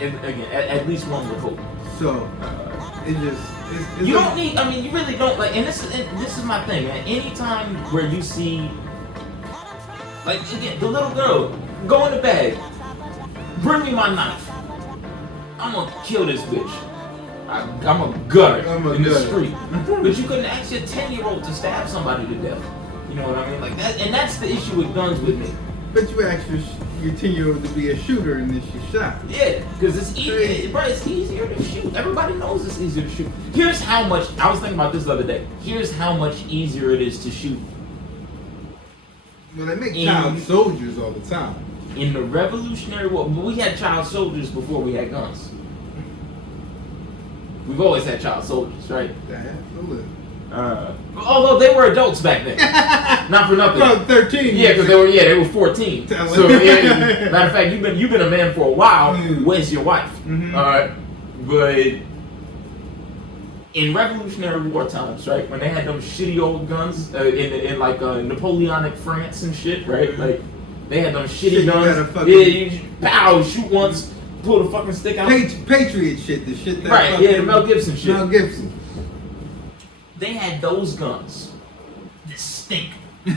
At least one would hope. So it's you don't need. I mean, you really don't like. And this is my thing, man. Anytime where you see, like, again, the little girl go in the bag, bring me my knife. I'm gonna kill this bitch. I'm a gutter in the street. But you couldn't ask your 10-year-old to stab somebody to death. You know what I mean? Like that, and that's the issue with guns with me. But you asked your 10-year-old to be a shooter and then she shot. Yeah, because it's easy, bro. It's easier to shoot. Everybody knows it's easier to shoot. Here's how much. I was thinking about this the other day. Here's how much easier it is to shoot. Well, they make child soldiers all the time. In the Revolutionary War, but we had child soldiers before we had guns. We've always had child soldiers, right? Although they were adults back then. Not for nothing. Well, 13. Yeah, because they were 14. So matter of fact, you've been a man for a while. Where's your wife? Mm-hmm. But in Revolutionary War times, right, when they had them shitty old guns in Napoleonic France and shit, right? Like they had them shitty guns. You pow, shoot once, pull the fucking stick out. Patriot shit, the shit that. Right, yeah, the Mel Gibson shit. Mel Gibson. They had those guns that stink. And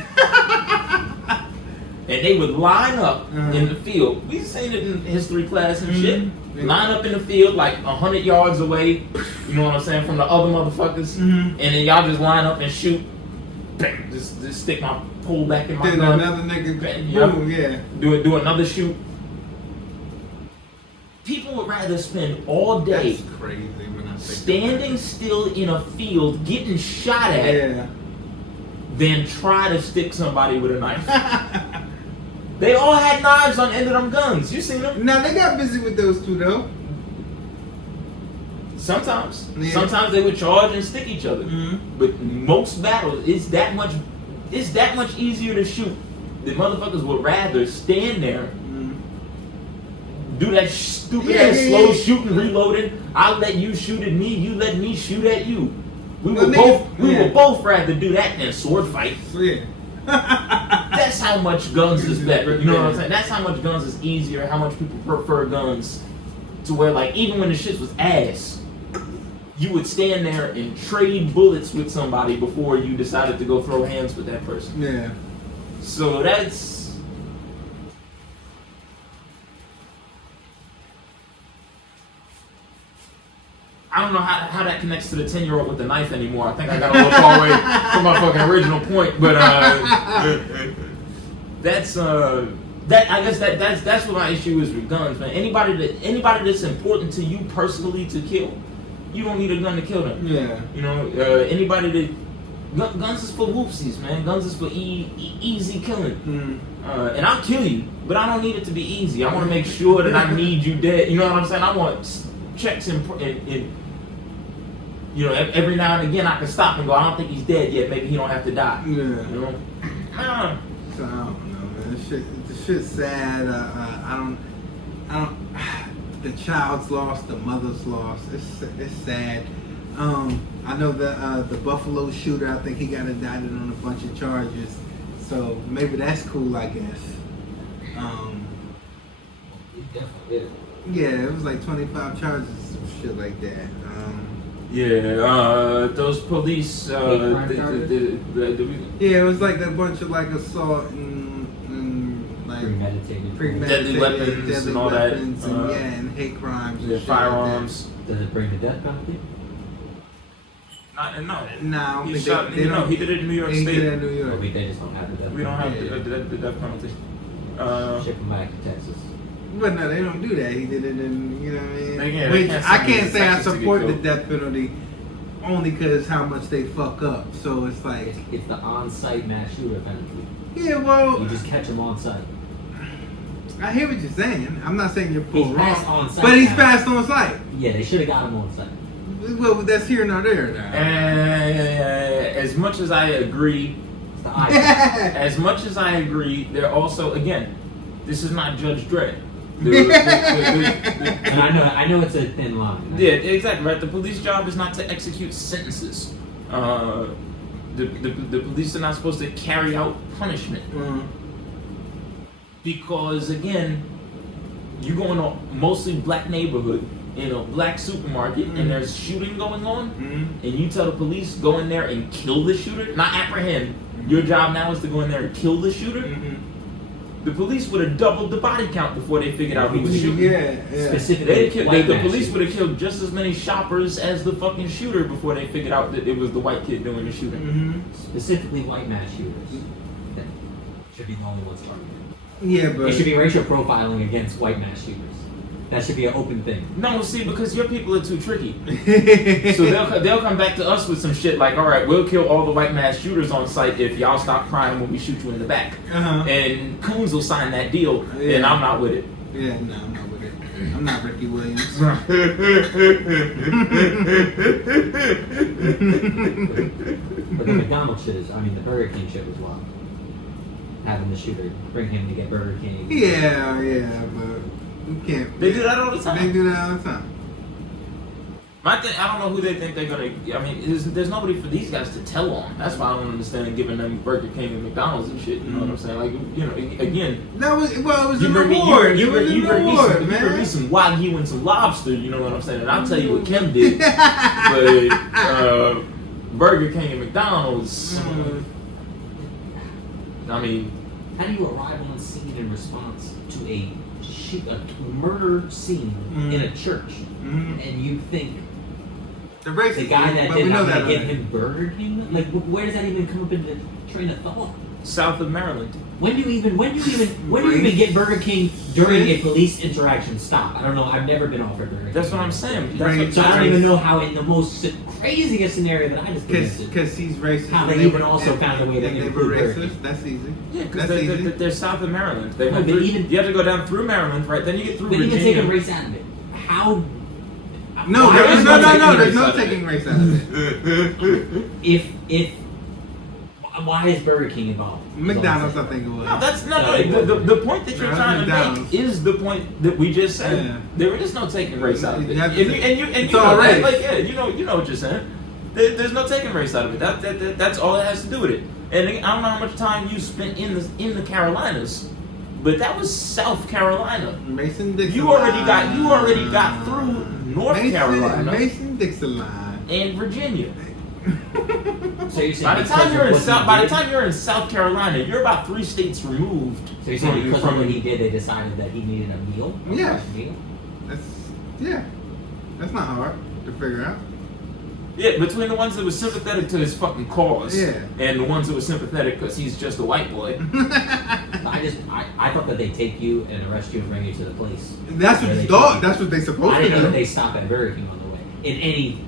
they would line up in the field. We've seen it in history class and shit. Line up in the field like 100 yards away, you know what I'm saying, from the other motherfuckers. And then y'all just line up and shoot. Bang, just stick my pole back in my gun. Then another nigga, boom, yeah. Do another shoot. People would rather spend all day standing still in a field getting shot at than try to stick somebody with a knife. They all had knives on the end of them guns. You seen them? Now they got busy with those two though. Sometimes. Sometimes they would charge and stick each other. But most battles, it's that much easier to shoot. The motherfuckers would rather stand there, do that stupid ass slow shooting, reloading. I'll let you shoot at me, you let me shoot at you. We would both rather do that than sword fight. That's how much guns is better. You know what I'm saying? That's how much guns is easier, how much people prefer guns. To where, like, even when the shit was ass, you would stand there and trade bullets with somebody before you decided to go throw hands with that person. Yeah. So that's... I don't know how that connects to the 10-year-old with the knife anymore. I think I got a little far away from my fucking original point, but that's I guess that's what my issue is with guns, man. Anybody that's important to you personally to kill, you don't need a gun to kill them. Yeah. You know, anybody that guns is for whoopsies, man. Guns is for easy killing. And I'll kill you, but I don't need it to be easy. I want to make sure that I need you dead. You know what I'm saying? I want checks in you know, every now and again I can stop and go, I don't think he's dead yet, maybe he don't have to die. Yeah. You know? So I don't know, man. The shit's sad. I don't the child's lost, the mother's lost. It's sad. I know the Buffalo shooter, I think he got indicted on a bunch of charges. So maybe that's cool, I guess. He definitely did. Yeah, it was like 25 charges, shit like that. Those police. Yeah, it was like a bunch of like assault and like premeditated deadly weapons and all that. And hate crimes. Yeah, firearms. Does it bring the death penalty? No. He did it in New York State. He did it in New York. They just don't have the death penalty. We don't have the death penalty. Ship him back to Texas. But no, they don't do that. He did it in, you know what I mean? Which I can't say I support the death penalty only because how much they fuck up. So it's like... It's the on-site mass shooter penalty. Yeah, well... You just catch him on-site. I hear what you're saying. I'm not saying you're full wrong. But he's fast on site. Yeah, they should have got him on site. Well, that's here nor there now. As much as I agree... As much as I agree, they're also, again, this is not Judge Dredd. And I know it's a thin line. Right? Yeah, exactly right. The police job is not to execute sentences. The police are not supposed to carry out punishment. Because again, you go in a mostly black neighborhood in a black supermarket and there's shooting going on, and you tell the police go in there and kill the shooter, not apprehend. Your job now is to go in there and kill the shooter. The police would have doubled the body count before they figured out who was shooting. Yeah. Specifically, The police would have killed just as many shoppers as the fucking shooter before they figured out that it was the white kid doing the shooting. Specifically, white mass shooters. That should be the only ones targeted. Yeah, but It should be racial profiling against white mass shooters. That should be an open thing. No, see, because your people are too tricky. So they'll come back to us with some shit like, all right, we'll kill all the white mass shooters on site if y'all stop crying when we shoot you in the back. And Coons will sign that deal, and I'm not with it. Yeah, no, I'm not with it. I'm not Ricky Williams. But the McDonald's shit is, I mean, the Burger King shit was wild. Having the shooter bring him to get Burger King. Yeah, but you can't. They do that all the time. They do that all the time. My thing, I don't know who they think they're gonna. I mean, there's nobody for these guys to tell on. That's why I don't understand giving them Burger King and McDonald's and shit. You know what I'm saying? Like, you know, again. That was it was You an bring me, award. you bring me man. some Wagyu and some lobster. You know what I'm saying? And I'll tell you what Chem did. But Burger King and McDonald's. I mean, how do you arrive on scene in response to a murder scene in a church, and you think the guy that did not that give him Burger King? Like, where does that even come up in the train of thought? South of Maryland. When do you even get Burger King during a police interaction stop? I don't know. I've never been offered Burger King. That's what I'm saying. So I don't even know how in the most craziest scenario that I just because he's racist. How they even also found a way to include Burger King. That's easy. Yeah, because they're south of Maryland. They No, went through, you have to go down through Maryland, right? Then you get through But Virginia. even taking race out of it, how? No, there's no taking race out of it. If why is Burger King involved? McDonald's, I think it was. No, that's not the point that you're trying to make is the point that we just said. Yeah. There is no taking race out of it. And you it's know all that, race. like, yeah, you know what you're saying. There's no taking race out of it. That's all it has to do with it. And I don't know how much time you spent in the Carolinas, but that was South Carolina. Mason-Dixon. You already got through North Carolina. Mason-Dixon line. And Virginia. So you're saying By the time you're in South Carolina, you're about 3 states removed. So you're saying because of what he did, they decided that he needed a meal? Yeah. Meal? That's not hard to figure out. Yeah, between the ones that were sympathetic to his fucking cause and the ones that were sympathetic because he's just a white boy. I thought that they'd take you and arrest you and bring you to the police. That's what you thought. That's what they supposed to do. I didn't know that they stop at Burger King on the way. In any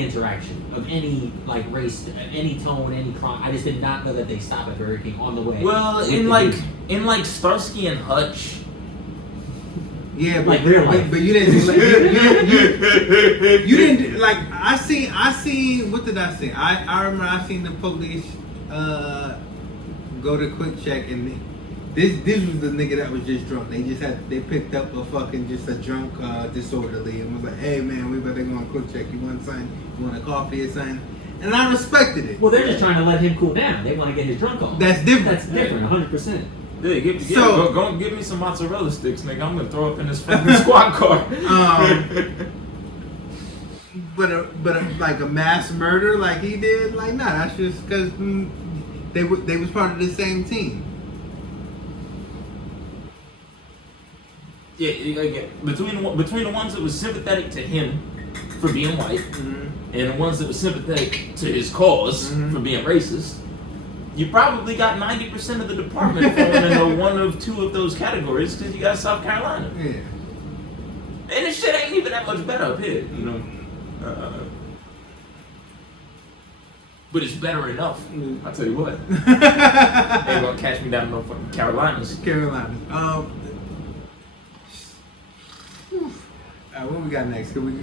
interaction of any like race, any tone, any crime. I just did not know that they stop at Burger King on the way. Well, in Starsky and Hutch. Yeah, like real life. But you didn't. You didn't like. I seen. What did I see? I remember I seen the police go to Quick Check and this was the nigga that was just drunk. They picked up a fucking just a drunk disorderly and was like, hey man, we better go on Quick Check. You want something? You want a coffee or something? And I respected it. Well, they're just trying to let him cool down. They want to get his drunk on. That's different. That's different, 100%. Yeah, go and give me some mozzarella sticks, nigga. I'm gonna throw up in this fucking squad car. But like a mass murder like he did, like nah, that's just because they was part of the same team. Yeah, again, between the ones that were sympathetic to him for being white and the ones that were sympathetic to his cause for being racist, you probably got 90% of the department falling into one of two of those categories because you got South Carolina. Yeah. And this shit ain't even that much better up here, you know. But it's better enough. I'll tell you what. Ain't gonna catch me down in no fucking Carolinas. What we got next? Could we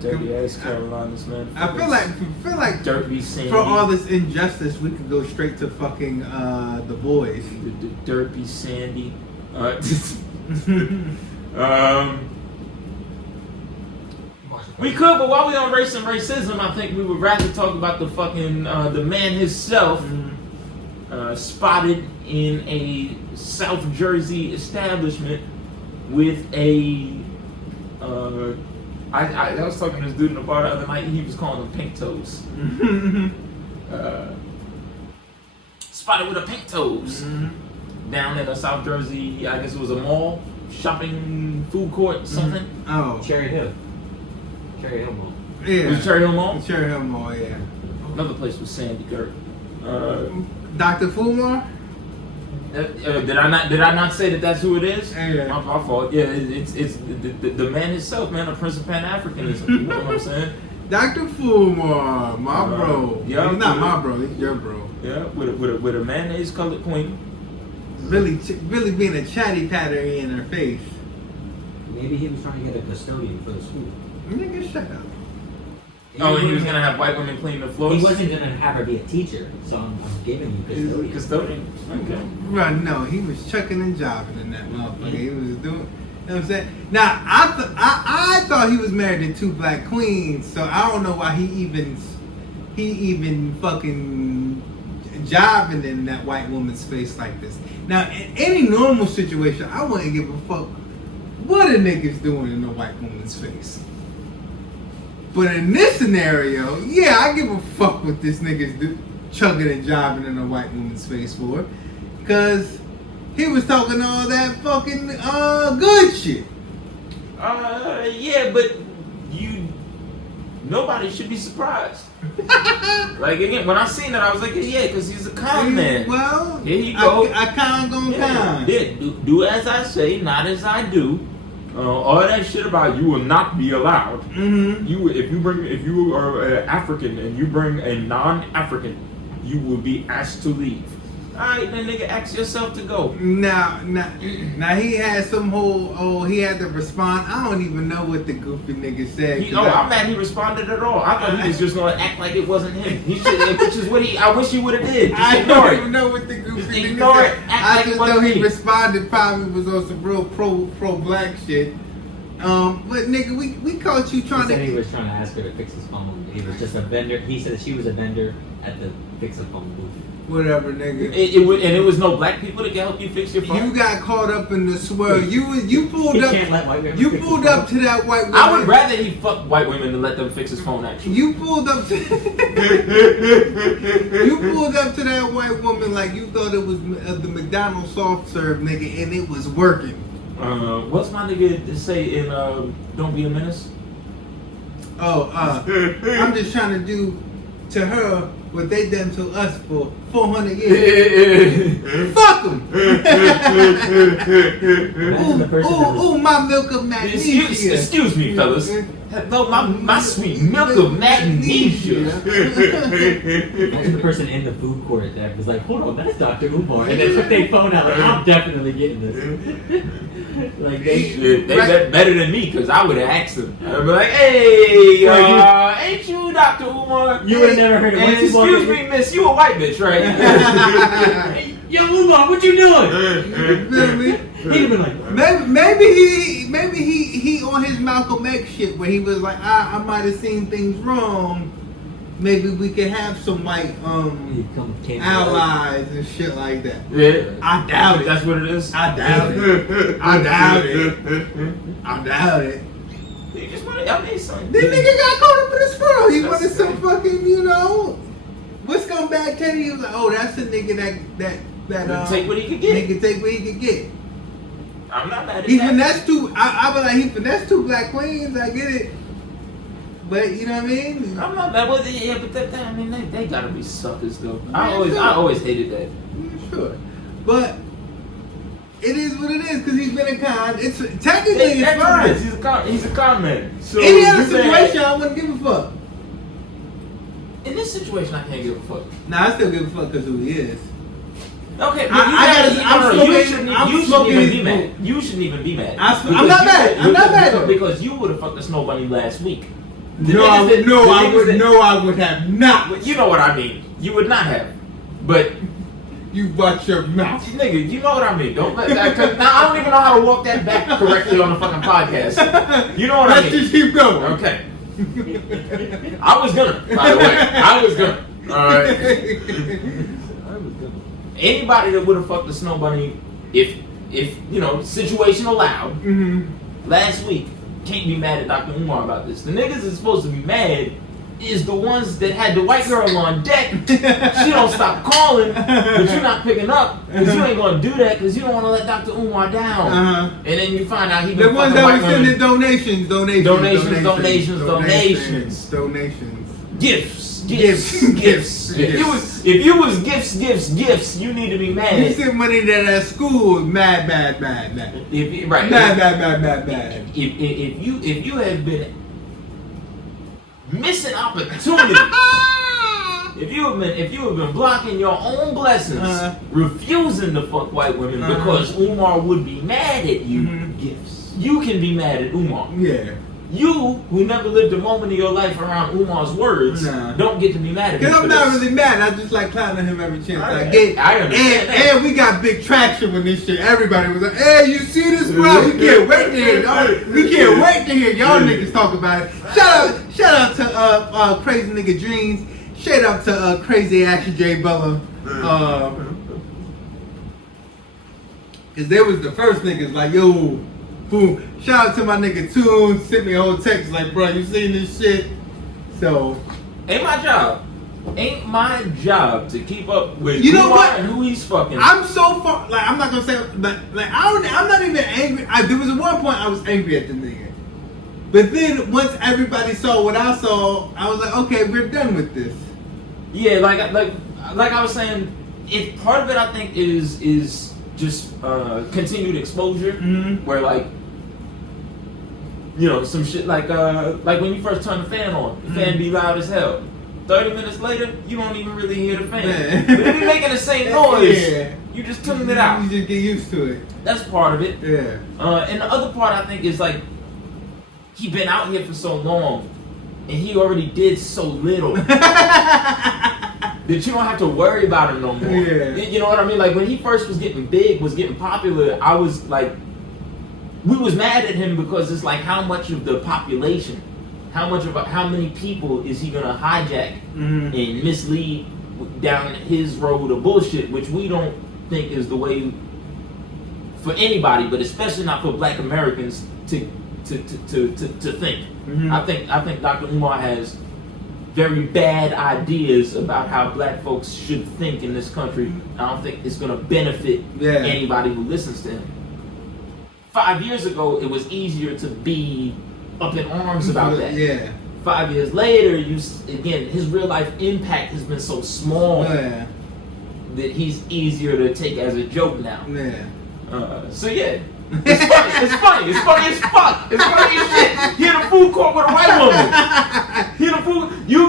Dirty ass Carolinas, man. I feel like Dirty Sandy. for all this injustice, we could go straight to fucking the boys. The Derpy Sandy. We could, but while we on race and racism, I think we would rather talk about the fucking the man himself, spotted in a South Jersey establishment with a. I was talking to this dude in the bar the other night. He was calling them pink toes. Spotted with a pink toes down in South Jersey. I guess it was a mall, shopping, food court, something. Oh, Cherry Hill Mall. yeah. It was Cherry Hill Mall. Cherry Hill Mall, yeah. Another place was Sandy Gert. Dr. Umar. Did I not say that that's who it is? Yeah. My fault. Yeah, it's the man himself, man, a Prince of Pan Africanism. You know what I'm saying? Dr. Umar, my bro. Yeah, he's not my bro. He's your bro. Yeah, with a mayonnaise colored queen. Really being a chatty pattery in her face. Maybe he was trying to get a custodian for the school. Nigga, shut up. Oh, and he was gonna have white women clean the floors. He wasn't gonna have her be a teacher, so I'm giving you custodian. Okay. Right, no, he was chucking and jiving in that motherfucker. He was doing, you know what I'm saying? Now, I thought he was married to two black queens, so I don't know why he even fucking jiving in that white woman's face like this. Now, in any normal situation, I wouldn't give a fuck what a nigga's doing in a white woman's face. But in this scenario, yeah, I give a fuck what this nigga's chugging and jiving in a white woman's face for. Cause he was talking all that fucking good shit. Yeah, but nobody should be surprised. Like again, when I seen it, I was like, yeah, because he's a con man. Well, here you go. I con gon' con. Yeah, do as I say, not as I do. All that shit about you will not be allowed. Mm-hmm. If you are African and you bring a non-African, you will be asked to leave. Alright, then nigga, ask yourself to go. Now he had some whole, he had to respond. I don't even know what the goofy nigga said. I'm mad he responded at all. I thought he was just gonna act like it wasn't him. He should, which is what I wish he would have did. I don't even know what the goofy nigga ignore said. it. Act I like just it wasn't know he me. responded probably was on some real pro black shit. But nigga, we caught you trying He said to. he was trying to ask her to fix his phone. He was just a vendor. He said she was a vendor at the fix a phone booth. Whatever, nigga. It was no black people that can help you fix your phone. You got caught up in the swirl. You pulled He up. can't let white women You fix his pulled phone. up to that white woman. I would rather he fuck white women than let them fix his phone. Actually, You pulled up to. You pulled up to that white woman like you thought it was the McDonald's soft serve, nigga, and it was working. What's my nigga to say in Don't Be a Menace? I'm just trying to do to her what they done to us for 400 years. Fuck them. Ooh, my milk of magnesia. Excuse me, fellas. Hello, my sweet milk of magnesia. Imagine the person in the food court that was like, hold on, that's Dr. Umar. And they took their phone out like, I'm definitely getting this. Like they better than me because I would have asked them. I'd be like, hey, ain't you Dr. Umar? You would have never heard of it. Excuse me, miss, you a white bitch, right? Hey, yo, Umar, what you doing? You feel me? He'd have been like, Maybe he on his Malcolm X shit where he was like, I might have seen things wrong. Maybe we could have some white allies and shit like that. Yeah. I doubt it. That's what it is? I doubt it. I doubt it. You just want to, I mean, son. This nigga got caught up in this world. He wanted some fucking, what's going back Teddy? He was like, oh, that's a nigga that take what he could get. He can take what he could get. I'm not mad at He that. finessed two. I be like, he finessed two black queens. I get it, but you know what I mean. I'm not mad with it. Yeah, but I mean, they gotta be suckers though. I always hated that. Yeah, sure, but it is what it is because he's been a con. It's technically it's fine. He's a con man. So any other situation, I wouldn't give a fuck. In this situation, I can't give a fuck. Nah, I still give a fuck because who he is. Okay, but you shouldn't even be mad. You shouldn't even be mad. I'm not mad. I'm not mad because you would have fucked the snow bunny last week. I would have not. You know what I mean. You would not have. But you watch your mouth, nigga. You know what I mean. Don't let that. Now I don't even know how to walk that back correctly on the fucking podcast. You know what I mean. Let's just keep going. Okay. I was gonna. By the way, I was gonna. All right. Anybody that would have fucked the snow bunny, if if you know, situation allowed, Mm-hmm. last week, can't be mad at Dr. Umar about this. The niggas that's supposed to be mad is the ones that had the white girl on deck. She don't stop calling, but you're not picking up because you ain't gonna do that because you don't want to let Dr. Umar down. Uh-huh. And then you find out he The been ones fucking that white was sending women. donations. Gifts. If you was gifts, you need to be mad. You send money to that school, mad. Right. Mad. If you have been missing opportunities, if you have been blocking your own blessings, refusing to fuck white women because Umar would be mad at you, Gifts. you can be mad at Umar. Yeah. You, who never lived a moment of your life around Umar's words, don't get to be mad at him. Because I'm for not this. really mad. I just like clowning him every chance I I get. understand that. And we got big traction with this shit. Everybody was like, "Hey, you see this, bro? We can't wait to hear y'all niggas talk about it." Shout out to crazy nigga Dreams. Shout out to crazy Ashley J Bella. Cause they was the first niggas like, yo, boom. Shout out to my nigga Toon. Sent me a whole text like, bro, you seen this shit? So Ain't my job to keep up with You know Umar what? and who he's fucking. I'm so far, like, I'm not gonna say, like I'm not even angry. There was one point I was angry at the nigga, but then once everybody saw what I saw, I was like, okay, we're done with this. Yeah, like I was saying, it part of it I think is just continued exposure, where like, you know, some shit like when you first turn the fan on, the fan be loud as hell. 30 minutes later, you don't even really hear the fan. But it be making the same noise. Yeah. You just tune it out. You just get used to it. That's part of it. Yeah. And the other part I think is like, he been out here for so long, and he already did so little that you don't have to worry about him no more. Yeah. You know what I mean? Like when he first was getting big, was getting popular, I was like, we was mad at him because it's like, how much of the population, how many people is he gonna hijack and mislead down his road of bullshit, which we don't think is the way for anybody, but especially not for Black Americans to think. I think Dr. Umar has very bad ideas about how Black folks should think in this country. I don't think it's gonna benefit anybody who listens to him. 5 years ago, it was easier to be up in arms about that. Yeah. 5 years later, again, his real life impact has been so small Yeah. that he's easier to take as a joke now. Yeah. So yeah, it's funny as fuck. It's funny as shit. He in a food court with a white woman. He in a food. You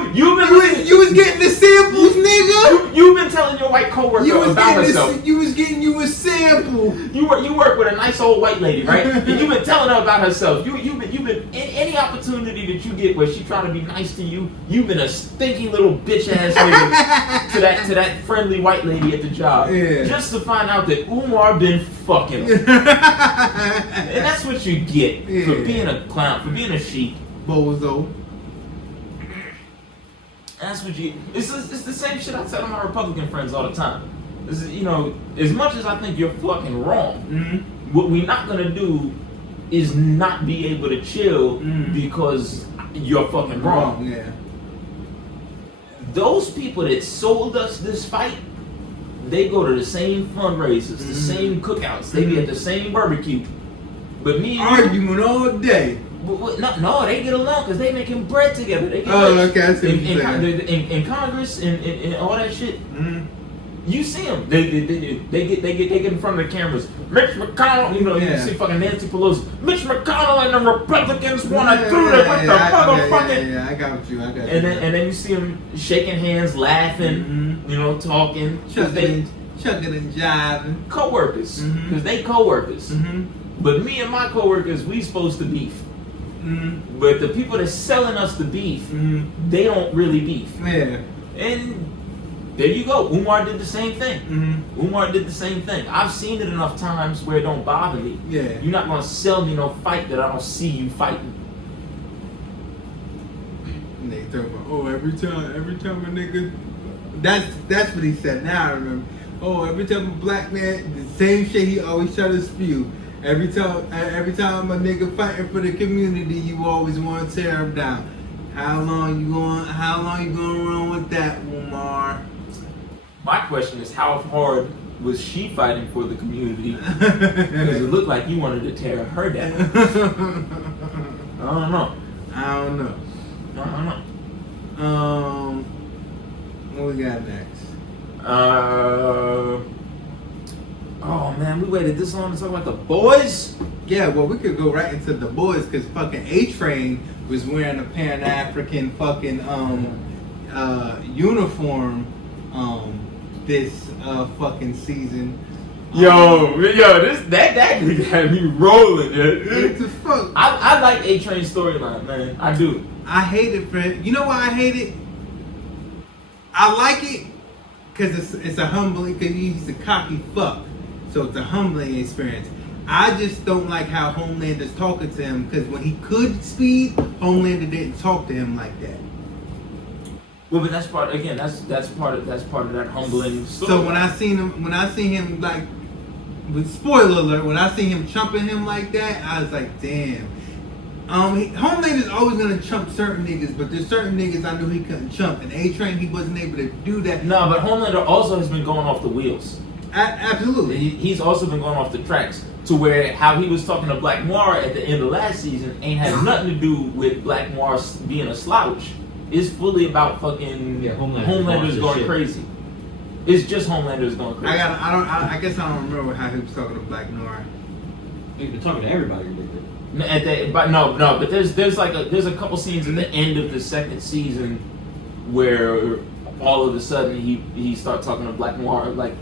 was getting the samples, nigga. You've been telling your white coworker about herself. You was getting you a sample. You work with a nice old white lady, right? And you've been telling her about herself. You've been any opportunity that you get where she's trying to be nice to you. You've been a stinky little bitch ass nigga to that friendly white lady at the job, just to find out that Umar been fucking her. And that's what you get for being a clown, for being a sheep. Bozo. That's what you. It's the same shit I tell my Republican friends all the time. This is, you know, as much as I think you're fucking wrong, what we're not gonna do is not be able to chill because you're fucking wrong. Yeah. Those people that sold us this fight, they go to the same fundraisers, the same cookouts, they be at the same barbecue. But me and arguing all day. No, they get along because they making bread together. They get okay, I see what you're saying. in Congress and all that shit. You see them. They get in front of the cameras. Mitch McConnell, you know, you see fucking Nancy Pelosi. Mitch McConnell and the Republicans want to do that with the motherfucking. Yeah, I got you. And then you see them shaking hands, laughing, you know, talking. Chucking and jiving. Co-workers, because they co-workers. But me and my co-workers, we supposed to beef. But the people that's selling us the beef, they don't really beef. Yeah. And there you go. Umar did the same thing. Umar did the same thing. I've seen it enough times where it don't bother me. Yeah. You're not gonna sell me no fight that I don't see you fighting. And they talk about, every time a nigga. That's what he said. Now I remember Oh, every time a black man, the same shit he always try to spew. Every time a nigga fighting for the community, you always want to tear him down. How long you going to run with that, Umar? My question is, how hard was she fighting for the community? Because it looked like you wanted to tear her down. I don't know. What we got next? Oh man, we waited this long to talk about the boys? Yeah, well, we could go right into the boys because fucking A-Train was wearing a Pan-African fucking uniform this fucking season. That dude had me rolling. What the fuck? I like A-Train's storyline, man. I do. I hate it for him. You know why I hate it? I like it because it's a humbling, because he's a cocky fuck. So it's a humbling experience. I just don't like how Homelander's talking to him, because when he could speed, Homelander didn't talk to him like that. Well, but that's part again. That's part of that humbling story. So when I seen him like, with spoiler alert, when I seen him chumping him like that, I was like, damn. Homelander's always gonna chump certain niggas, but there's certain niggas I knew he couldn't chump. And A-Train, he wasn't able to do that. No, but Homelander also has been going off the wheels. Absolutely. He's also been going off the tracks to where how he was talking to Black Noir at the end of last season ain't had nothing to do with Black Noir being a slouch. It's fully about fucking Homelander's going crazy. It's just Homelander's going crazy. I guess I don't remember how he was talking to Black Noir. He's been talking to everybody. But there's a couple scenes at the end of the second season where all of a sudden he starts talking to Black Noir like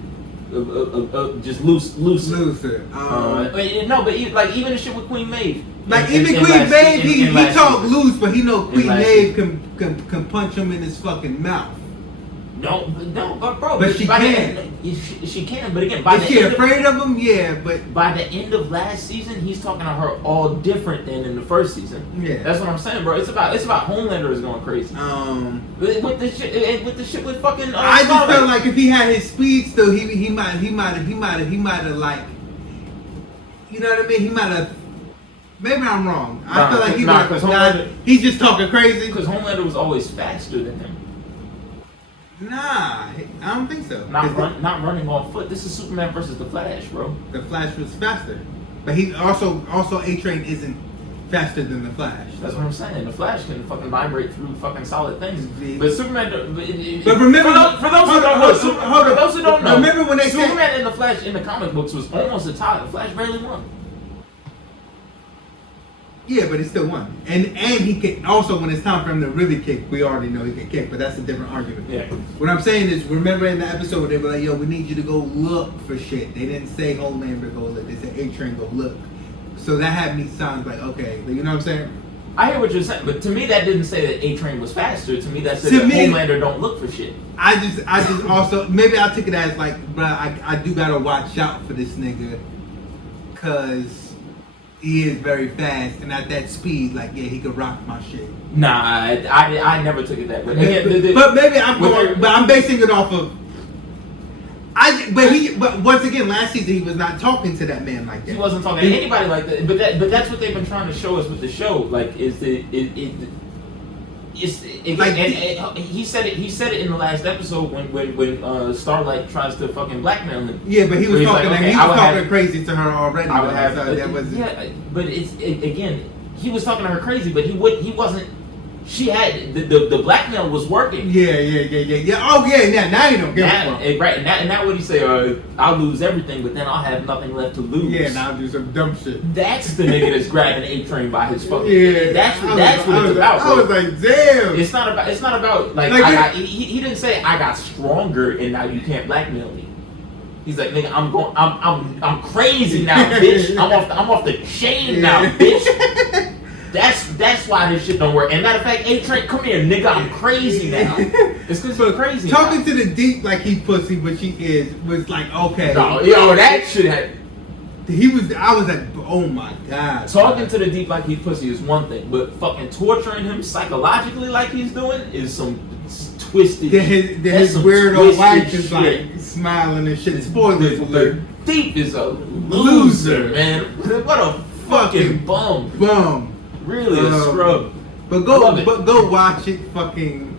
just looser. But even the shit with Queen Maeve. Like even Queen Maeve, he talk loose, but he know Queen Maeve can punch him in his fucking mouth. No, bro. But she can. She can, but again, is she afraid of him? Yeah, but by the end of last season, he's talking to her all different than in the first season. Yeah, that's what I'm saying, bro. It's about Homelander is going crazy. With the shit with fucking. I just felt like if he had his speed still, he might have like, you know what I mean? He might have. Maybe I'm wrong. I feel like he's just talking crazy. Because Homelander was always faster than him. Nah, I don't think so. Not running on foot. This is Superman versus the Flash, bro. The Flash was faster, but he also A-Train isn't faster than the Flash. That's what I'm saying. The Flash can fucking vibrate through fucking solid things, but Superman. But remember, for those who don't know, remember when they Superman and the Flash in the comic books was almost a tie. The Flash barely won. Yeah, but he still won. And he can also, when it's time for him to really kick, we already know he can kick, but that's a different argument. Yeah. What I'm saying is, remember in the episode where they were like, yo, we need you to go look for shit. They didn't say Homelander go look. They said A-Train go look. So that had me sound like, okay, you know what I'm saying? I hear what you're saying, but to me that didn't say that A-Train was faster. To me that said that Homelander don't look for shit. I just also, maybe I'll take it as like, bro, I do gotta watch out for this nigga, cause he is very fast, and at that speed, like, yeah, he could rock my shit. Nah, I never took it that way. Again, but maybe I'm basing it off of. But once again, last season he was not talking to that man like that. He wasn't talking to anybody like that. But that's what they've been trying to show us with the show. Like, he said it in the last episode when Starlight tries to fucking blackmail him. Yeah, but he was talking crazy to her already. But again, he was talking to her crazy, but he wasn't. She had the blackmail was working. Yeah. Oh yeah, now you don't give a fuck. Right, and now what do you say? I'll lose everything, but then I'll have nothing left to lose. Yeah, now I'll do some dumb shit. That's the nigga that's grabbing A-Train by his fucking. Yeah, that's what it's about. I was like, damn. It's not about like he didn't say I got stronger and now you can't blackmail me. He's like, nigga, I'm crazy now, bitch. I'm off the chain now, bitch. That's why this shit don't work. And matter of fact, A-Train, come here, nigga. I'm crazy now. It's because you're crazy. Talking to the deep like he pussy, but she was like, okay. No, yo, that shit had. I was like, oh my god. Talking to the deep like he pussy is one thing, but fucking torturing him psychologically like he's doing is some twisted. Then his weirdo wife is shit. like smiling and shit. Spoilers alert. Thief is a loser, man. What a fucking bum. Really a scrub. But go watch it. Fucking.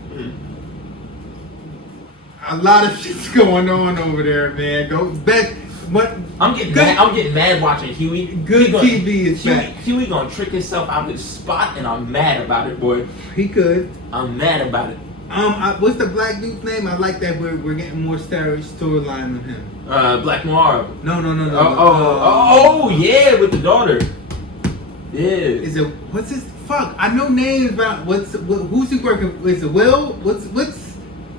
A lot of shit's going on over there, man. Go back. What? I'm getting mad watching Huey. Good TV is back. Huey gonna trick himself out of his spot, and I'm mad about it, boy. He could. I'm mad about it. What's the black dude's name? I like that we're getting more storyline on him. Black Noir. No. Oh, yeah, with the daughter. Yeah. Is it what's his fuck? I know names about who's he working with? Is it Will? What's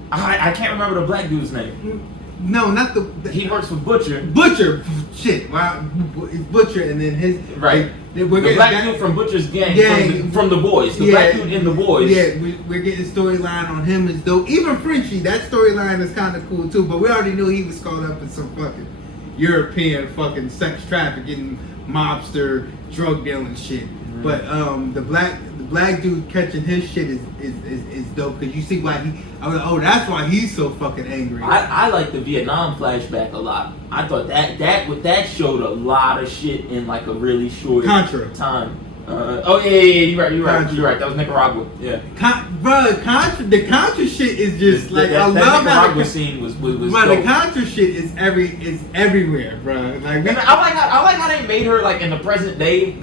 I can't remember the black dude's name. No, not the he works for Butcher. Butcher, shit. Wow, it's Butcher, and then his right. The black dude from Butcher's gang from the boys. The black dude in the boys. Yeah, we're getting storyline on him as though even Frenchie. That storyline is kind of cool too. But we already knew he was caught up in some fucking European fucking sex trafficking, mobster, drug dealing shit. Mm-hmm. But the black dude catching his shit is dope because you see why I was like, oh, that's why he's so fucking angry. I like the Vietnam flashback a lot. I thought that showed a lot of shit in like a really short time. You're right. That was Nicaragua. Yeah. The Contra shit is just like I love Nicaragua scene was bro, the Contra shit is everywhere, bro. Like I like how they made her like in the present day.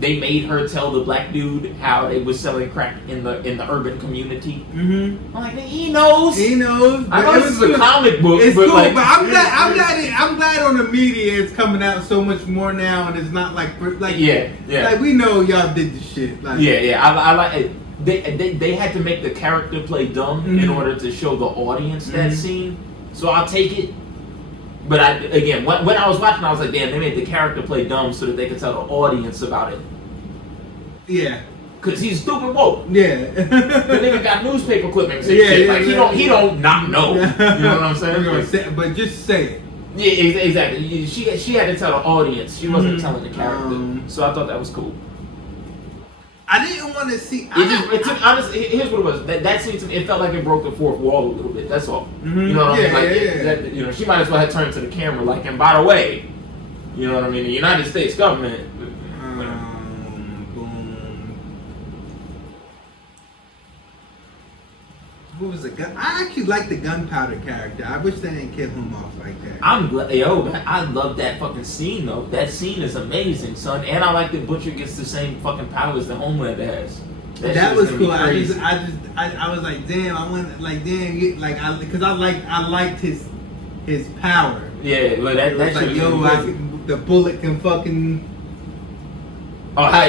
They made her tell the black dude how they was selling crack in the urban community. Mm-hmm. I'm like, he knows. I know this is a comic book. It's but cool, like, but I'm glad on the media it's coming out so much more now, and it's not like yeah. Like we know y'all did the shit. Like, I like it. They had to make the character play dumb in order to show the audience that scene. So I'll take it. But when I was watching, I was like, damn, they made the character play dumb so that they could tell the audience about it. Yeah. Cause he's stupid woke. Yeah. The nigga got newspaper clippings and shit. Like he don't not know. You know what I'm saying? But just say it. Yeah, exactly. She had to tell the audience. She wasn't telling the character. So I thought that was cool. I didn't want to see. Honestly, here's what it was. That scene to me, it felt like it broke the fourth wall a little bit. That's all. Mm-hmm. You know what I mean? Like, she might as well have turned to the camera like, and by the way, you know what I mean? The United States government. Who was the gun? I actually like the gunpowder character. I wish they didn't kill him off like that. I'm glad. Man, I love that fucking scene though. That scene is amazing, son. And I like that Butcher gets the same fucking powers that Homelander has. That was cool. I was like, damn. I went like, damn. Because I liked his power. Yeah, but that was like, the bullet can fucking. Oh, how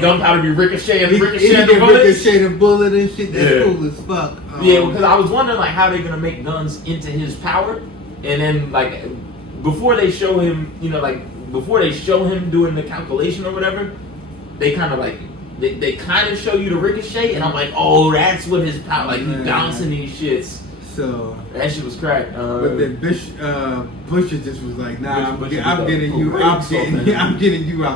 gunpowder be ricocheting the bullets? Ricochet the bullet and shit. That's cool as fuck. Because I was wondering like how they're gonna make guns into his power, and then like before they show him, before they show him doing the calculation or whatever, they kind of like they kind of show you the ricochet, and I'm like, oh, that's what his power like. He bouncing these shits. So that shit was cracked. But then Butcher just was like, nah, I'm getting you out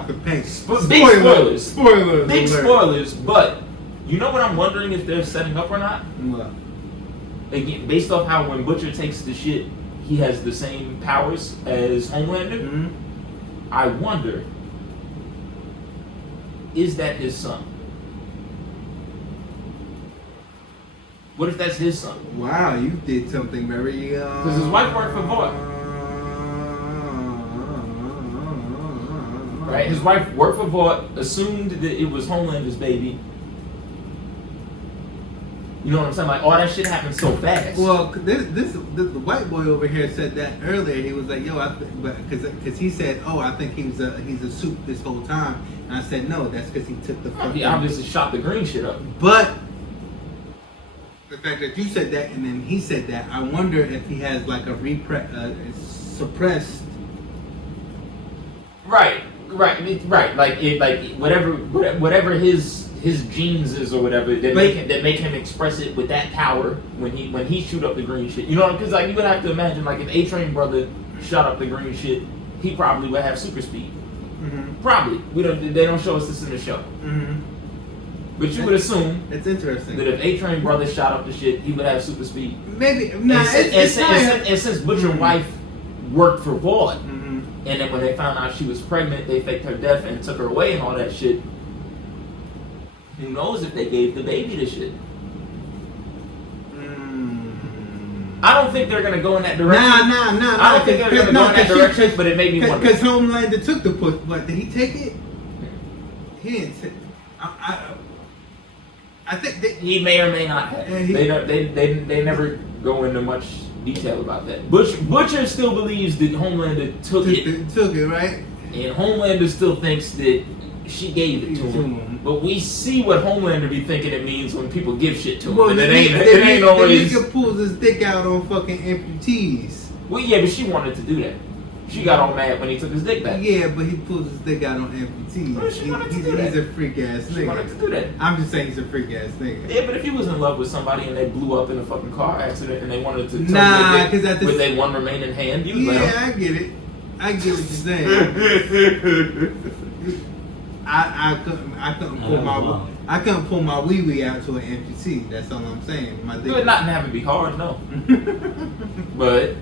the paint. Big spoilers. But you know what I'm wondering if they're setting up or not? What? Again, based off how when Butcher takes the shit, he has the same powers as Homelander. Mm-hmm. I wonder, is that his son? What if that's his son? Wow, you did something very. Because his wife worked for Vought. Right? His wife worked for Vought, assumed that it was Homelander's baby. You know what I'm saying? Like, all that shit happened so fast. Well, the white boy over here said that earlier. He was like, yo, because he said, oh, I think he's a suit this whole time. And I said, no, that's because he took the fucking. He obviously shot the green shit up. But the fact that you said that and then he said that, I wonder if he has like a suppressed. Right. Like whatever his genes is or whatever that make him express it with that power when he shoot up the green shit. You know, because like you would have to imagine like if A-Train brother shot up the green shit, he probably would have super speed. Mm-hmm. Probably. They don't show us this in the show. Mm-hmm. But you would assume it's interesting that if A-Train brother shot up the shit, he would have super speed. maybe nah, And since Butcher wife worked for Vaughn, mm-hmm. and then when they found out she was pregnant, they faked her death and took her away and all that shit. Who knows if they gave the baby the shit? I don't think they're gonna go in that direction. Nah. I don't think they're gonna go in that direction, but it made me wonder. Because Homelander took the push. What, did he take it? He didn't take. I think he may or may not have. They never go into much detail about that. Butcher still believes that Homelander took it, right? And Homelander still thinks that she gave it to him. But we see what Homelander be thinking it means when people give shit to him. Well, and it ain't always. The nigga pulls his dick out on fucking amputees. Well, yeah, but she wanted to do that. She got all mad when he took his dick back. Yeah, but he pulls his dick out on amputees. Well, she wanted to do that. He's a freak ass nigga. She wanted to do that. I'm just saying he's a freak ass nigga. Yeah, but if he was in love with somebody and they blew up in a fucking car accident and they wanted to with their one remaining hand, you would I get it. I get what you're saying. I couldn't pull my wee wee out to an amputee. That's all I'm saying. My dick. Good not have it be hard, no. But.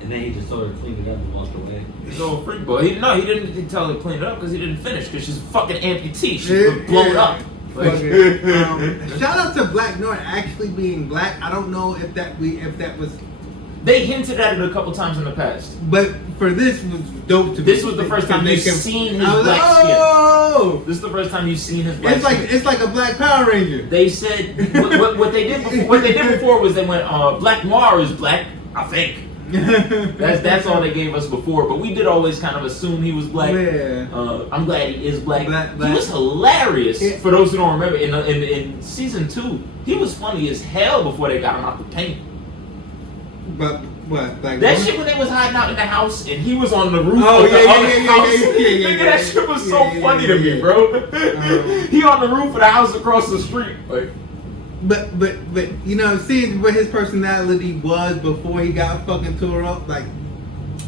And then he just told her to clean it up and walked away. He's all freak boy. He didn't tell her to clean it up because he didn't finish because she's a fucking amputee. She's blown up. Shout out to Black North actually being black. I don't know if that was. They hinted at it a couple times in the past. But for this was dope to me. This was the first time you've seen his black skin. This is the first time you've seen his black skin. It's like a Black Power Ranger. They said what they did before was they went Black Noir is black, I think. That's all they gave us before, but we did always kind of assume he was black. Yeah. I'm glad he is black. Black. He was hilarious. Yeah. For those who don't remember, in season 2, he was funny as hell before they got him out the paint. But what? Like that shit when they was hiding out in the house and he was on the roof. Oh of the house. Nigga, that shit was so funny to me, bro. He on the roof of the house across the street, like. But you know, seeing what his personality was before he got fucking tore up, like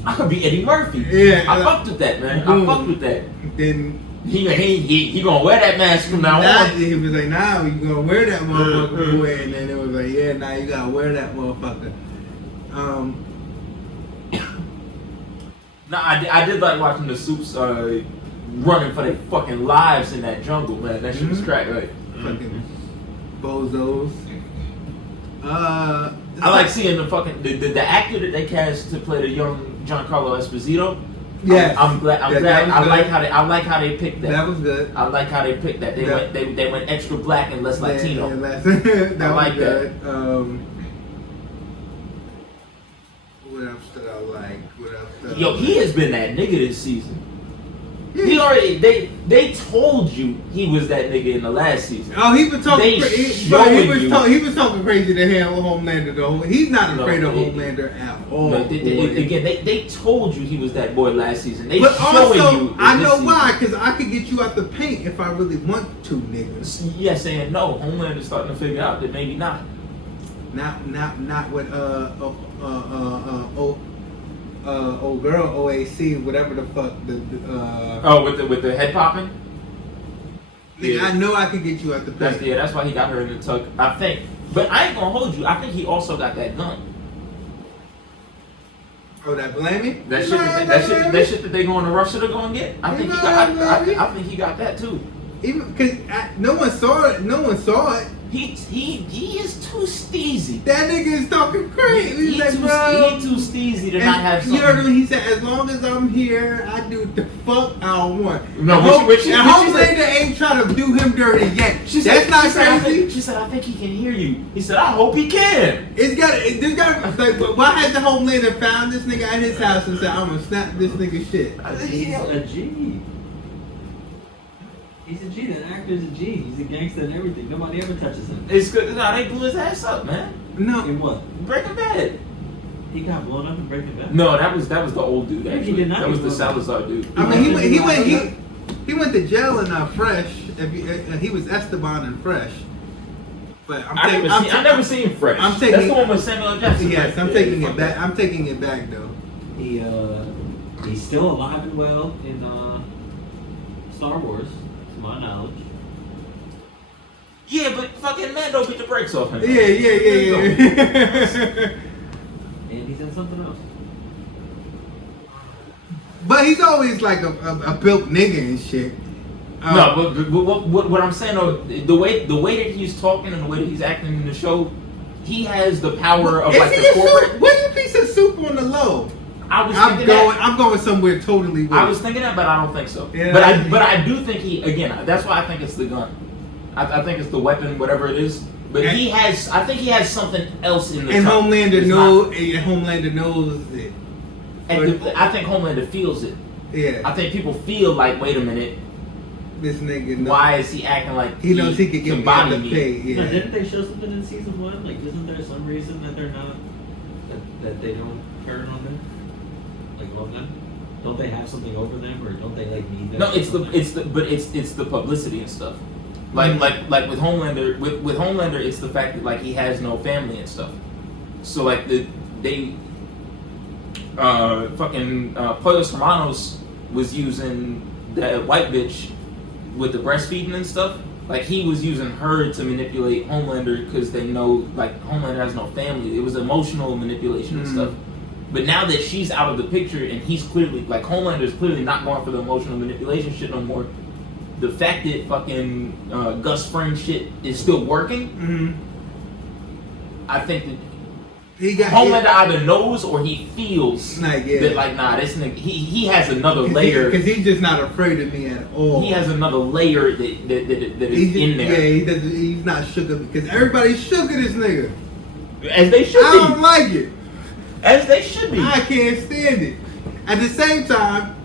I could be Eddie Murphy. Yeah, I fucked with that, man. I fucked with that. Then he gonna wear that mask from now on. He was like, nah, you gonna wear that motherfucker, boy. And then it was like, yeah, nah, you gotta wear that motherfucker. Nah, I did like watching the Supes running for their fucking lives in that jungle, man. That shit was crack, right? Fucking bozos. I like seeing the fucking the actor that they cast to play the young Giancarlo Esposito. Yeah, I'm glad. I like how they picked that. That was good. I like how they picked that. They went extra black and less Latino. That I like good. that. What else did I like? Yo, he has been that nigga this season. He already they told you he was that nigga in the last season. Oh, he was talking. He was talking crazy to Homelander though. He's not afraid of Homelander at all. No, they told you he was that boy last season. They but showing also, you. I know why, because I could get you out the paint if I really want to, niggas. Yeah, saying no. Homelander's starting to figure out that maybe not. Not with old girl OAC, whatever the fuck with the head popping. Yeah, I know I could get you out the paint. That's why he got her in the tuck. I think, but I ain't gonna hold you. I think he also got that gun. Oh, that blaming? That shit that they going to Russia to go and get. I think I think he got that too. Even because no one saw it. No one saw it. He is too steezy. That nigga is talking crazy. He too steezy to not have something. You heard what he said? As long as I'm here, I do the fuck I want. No, Homelander ain't trying to do him dirty yet. That's not crazy. She said, I think he can hear you. He said, I hope he can. Why has the Homelander found this nigga at his house and said, I'm gonna snap this nigga shit? He's a G. He's a G. That actor's a G. He's a gangster and everything. Nobody ever touches him. It's good. Nah, they blew his ass up, man. No. In what? Breaking Bad. He got blown up in Breaking Bad. No, that was the old dude. Actually, he did not. That was the Salazar dude. I mean, he went to jail in Fresh. He was Esteban in Fresh. But I've never seen Fresh. That's the one with Samuel L. Jackson. Yes, I'm taking it back. I'm taking it back though. He's still alive and well in Star Wars, to my knowledge. Yeah, but fucking Mando beat the brakes off him. Yeah. And he said something else. But he's always like a built nigga and shit. No, but what I'm saying though, the way that he's talking and the way that he's acting in the show, he has the power of like the corporate. What if he's a soup on the low? I'm going somewhere totally weird. I was thinking that, but I don't think so. Yeah. But I do think that's why I think it's the gun. I think it's the weapon, whatever it is. But I think he has something else in the and top. Homelander knows it. I think Homelander feels it. Yeah. I think people feel like, wait a minute, this nigga knows. why is he acting like he knows he could get body me pay? Yeah. No, didn't they show something in season 1? Like, isn't there some reason that they're not that they don't turn on them? Like love them? Don't they have something over them, or don't they like need them? No, it's the publicity and stuff. Like with Homelander, with Homelander, it's the fact that like he has no family and stuff. So like Pollos Hermanos was using that white bitch with the breastfeeding and stuff. Like he was using her to manipulate Homelander because they know like Homelander has no family. It was emotional manipulation and stuff. But now that she's out of the picture and he's clearly like Homelander's clearly not going for the emotional manipulation shit no more. The fact that fucking Gus Fring shit is still working, I think that Homelander either knows or he feels that like this nigga he has another layer because he's just not afraid of me at all. He has another layer that is in there. Yeah, he's not shook up because everybody's shook at this nigga. As they should be. I don't like it. As they should be. I can't stand it. At the same time,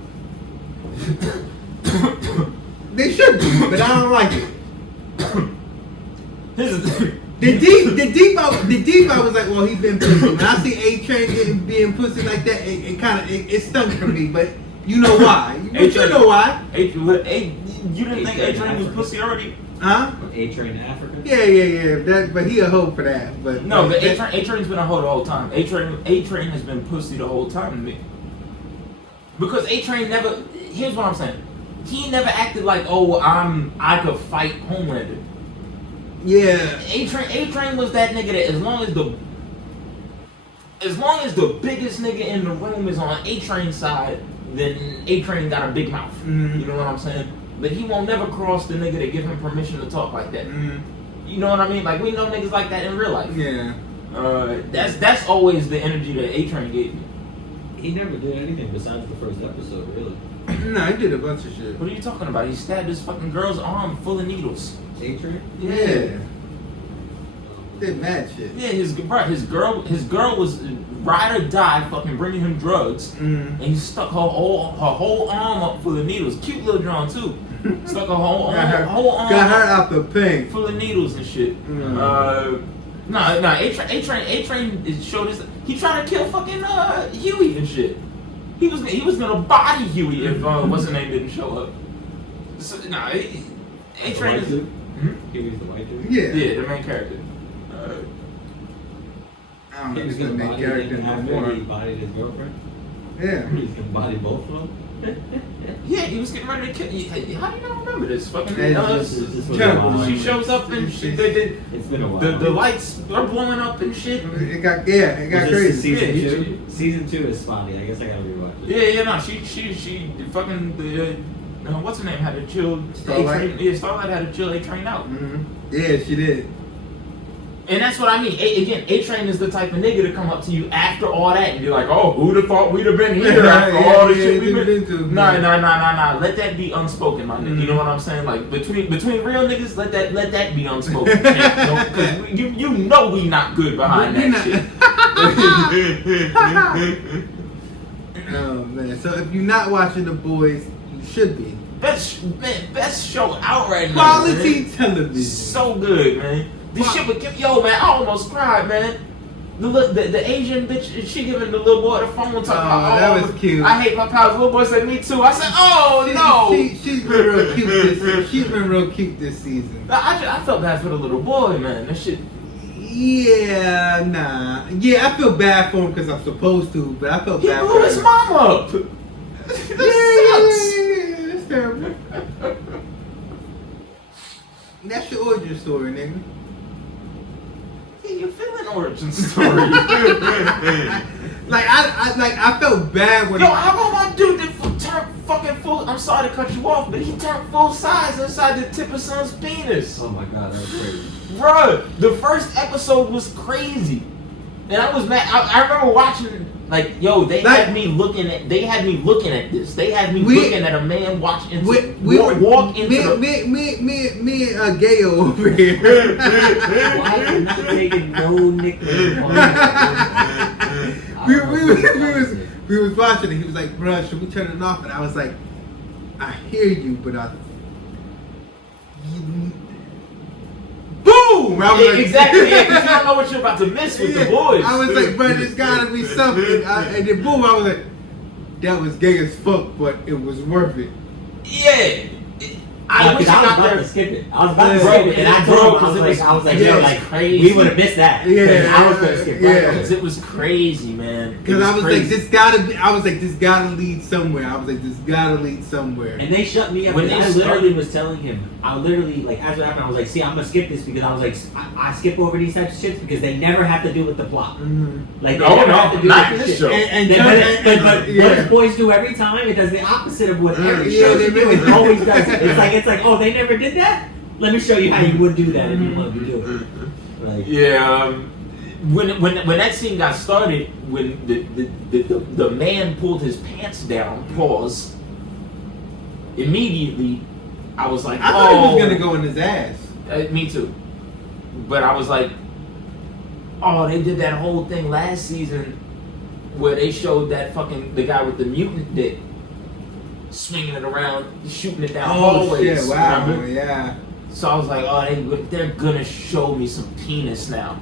they should be, but I don't like it. The deep, I was like, well, he's been pussy. When I see A-Train being pussy like that, it stung for me. But you know why? You know why? You didn't think A-Train was pussy already? Huh? A-Train Africa? Yeah. But he a hoe for that. But no, but A-Train's been a hoe the whole time. A-Train has been pussy the whole time to me. Because A-Train never. Here's what I'm saying. He never acted like, I could fight Homelander. Yeah. A-Train was that nigga that as long as the biggest nigga in the room is on A-Train's side, then A-Train got a big mouth. Mm-hmm. You know what I'm saying? But he won't never cross the nigga to give him permission to talk like that. Mm-hmm. You know what I mean? Like we know niggas like that in real life. Yeah. That's always the energy that A-Train gave me. He never did anything besides the first episode, really. No, he did a bunch of shit. What are you talking about? He stabbed his fucking girl's arm full of needles. A-Train? Yeah. Did mad shit. Yeah, his girl was ride or die, fucking bringing him drugs, and he stuck her whole arm up full of needles. Cute little John too. Stuck her whole arm got her out the paint, full of needles and shit. A-Train showed this. He tried to kill fucking Huey and shit. He was gonna body Huey if what's her name didn't show up. So, A-Train is. Huey's the white dude? Yeah, the main character. I don't know if he's the main character no more. He bodied his girlfriend? Yeah. He's gonna body both of them? Yeah, he was getting ready to kill. How do you not remember this? Fucking she shows up and it's been a while. The lights are blowing up and shit. It got crazy. Season 2 is spotty. I guess I gotta rewatch it. She fucking what's her name had to chill Starlight. Starlight had to chill A-Train out. Mm-hmm. Yeah, she did. And that's what I mean. A-Train is the type of nigga to come up to you after all that and be like, oh, who'd have thought we'd have been here after all the shit we've been through? Nah. Let that be unspoken, my nigga. You know what I'm saying? Like between real niggas, let that be unspoken. Because you know we not good behind that shit. Oh man. So if you're not watching The Boys, you should be. Best show out right now. Quality television. So good, man. This shit would give man. I almost cried, man. The Asian bitch, she giving the little boy the phone talking about, that was cute. I hate my powers. Little boy said, me too. I said, no. She's been real cute this season. She's been real cute this season. I felt bad for the little boy, man. That shit. Yeah, nah. Yeah, I feel bad for him because I'm supposed to, but I felt bad for him. He blew his mom up. That sucks. Yeah, that's terrible. That's your origin story, nigga. Yeah, you're feeling origin story. I felt bad when. Yo, how about my dude that turned fucking full? I'm sorry to cut you off, but he turned full size inside the tip of son's penis. Oh my god, that was crazy. Bruh, the first episode was crazy, and I was mad. I remember watching. Like, yo, they had me looking at this. They had me looking at a man walk into me and Gayo over here. Why are you not taking no nickname? we was watching it. He was like, "Bruh, should we turn it off?" And I was like, "I hear you, but boom!" I was like, exactly, yeah, because you don't know what you're about to miss with the boys. I was like, "Bro, there's gotta be something." And then boom, I was like, "That was gay as fuck, but it was worth it." Yeah. I was about to skip it. I was about to skip it, and I told him, I was like, yo, like, crazy. We would have missed that. Yeah, I was gonna skip yeah. Because it was crazy, man. Because I was like, this gotta lead somewhere. And they shut me up. When I literally was telling him, I literally, like, after that happened, I was like, see, I'm gonna skip this because I was like, I skip over these types of shits because they never have to do with the plot. Mm-hmm. Like, they never have to do not with this shit. show. But what boys do every time, it does the opposite of what every show do. It always does. It's like, oh, they never did that? Let me show you how you would do that if you wanted to do it. Like, yeah, when that scene got started, when the man pulled his pants down, pause. Immediately, I was like, I thought he was gonna go in his ass. Me too. But I was like, oh, they did that whole thing last season where they showed that the guy with the mutant dick swinging it around, shooting it down hallways. Shit, wow, remember? yeah. So I was like, oh, they're gonna show me some penis now.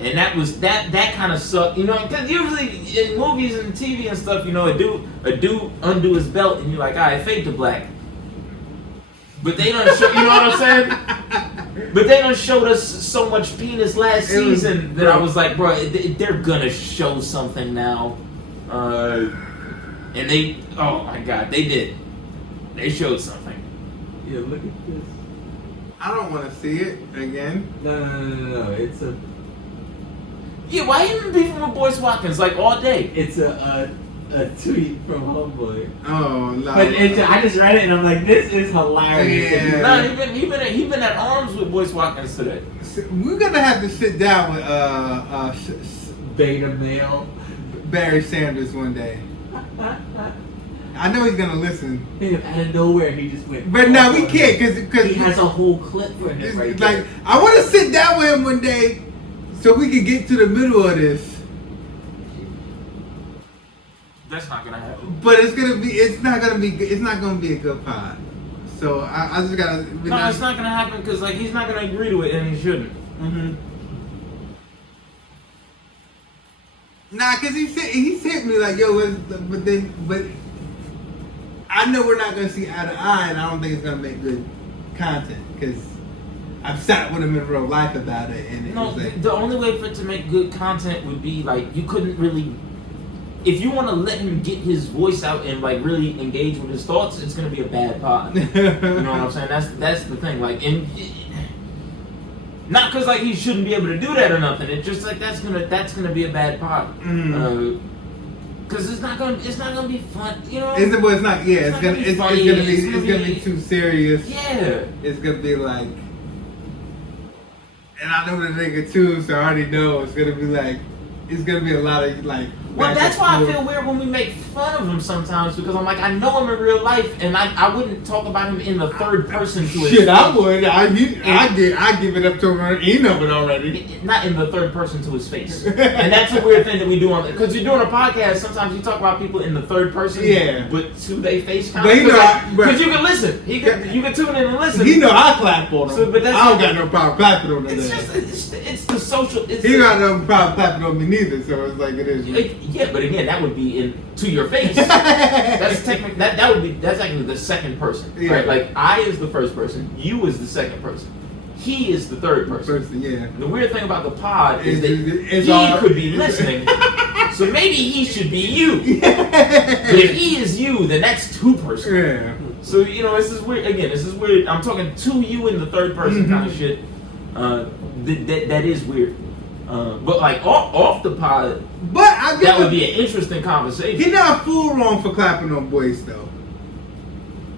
And that was that kind of sucked, you know, because usually in movies and TV and stuff, you know, a dude undo his belt and you're like, all right, fade to black. But they don't show, you know what I'm saying? But they done showed us so much penis last season that I was like, bro, they're gonna show something now. And they, oh my god, they did. They showed something. yeah, look at this. I don't want to see it again. No. It's a. Yeah, why even beefing with Boyce Watkins like all day? It's a tweet from Homeboy. Oh no! But I just read it and I'm like, this is hilarious. Yeah. No, he been at arms with Boyce Watkins today. We're gonna have to sit down with Beta male. Barry Sanders one day. I know he's gonna listen. Out of nowhere, he just went. But no, we can't because he has a whole clip for him right there. Like, I want to sit down with him one day so we can get to the middle of this. That's not gonna happen. But it's not gonna be a good pod. So I just gotta. No, it's not gonna happen because like he's not gonna agree to it and he shouldn't. Mm-hmm. Nah, cause he hit me like, yo, but I know we're not gonna see eye to eye, and I don't think it's gonna make good content because I've sat with him in real life about it, and No, like, the only way for it to make good content would be like you couldn't really. If you want to let him get his voice out and like really engage with his thoughts, it's gonna be a bad pod. You know what I'm saying? That's the thing. Like, and not because like he shouldn't be able to do that or nothing. It's just like that's gonna be a bad pod. Because it's not gonna be fun. You know? It's not. Yeah, it's gonna be too serious. Yeah. It's gonna be like, and I know the nigga too, so I already know it's gonna be like. It's gonna be a lot of like. Well, that's why I feel weird when we make fun of him sometimes because I'm like I know him in real life and I wouldn't talk about him in the third person to his shit. face. I would. I give it up to him. He know it already. Not in the third person to his face, and that's a weird thing that we do on because you're doing a podcast. Sometimes you talk about people in the third person, yeah, but to their face. But you know, because you can listen, you can tune in and listen. He know I clap on him. So, but that's I don't got no problem clapping on him. It's the social. He got no problem clapping on me neither. So it's like it is. Yeah, but again, that would be to your face. That's technically that's actually the second person, right? Like I is the first person, you is the second person, he is the third person. Yeah. The weird thing about the pod is that he could be listening, so maybe he should be you. But if he is you, then that's two person. Yeah. So this is weird. Again, this is weird. I'm talking to you in the third person kind of shit. That is weird. But like off the pod, that would be an interesting conversation. He's not full wrong for clapping on Boyce though.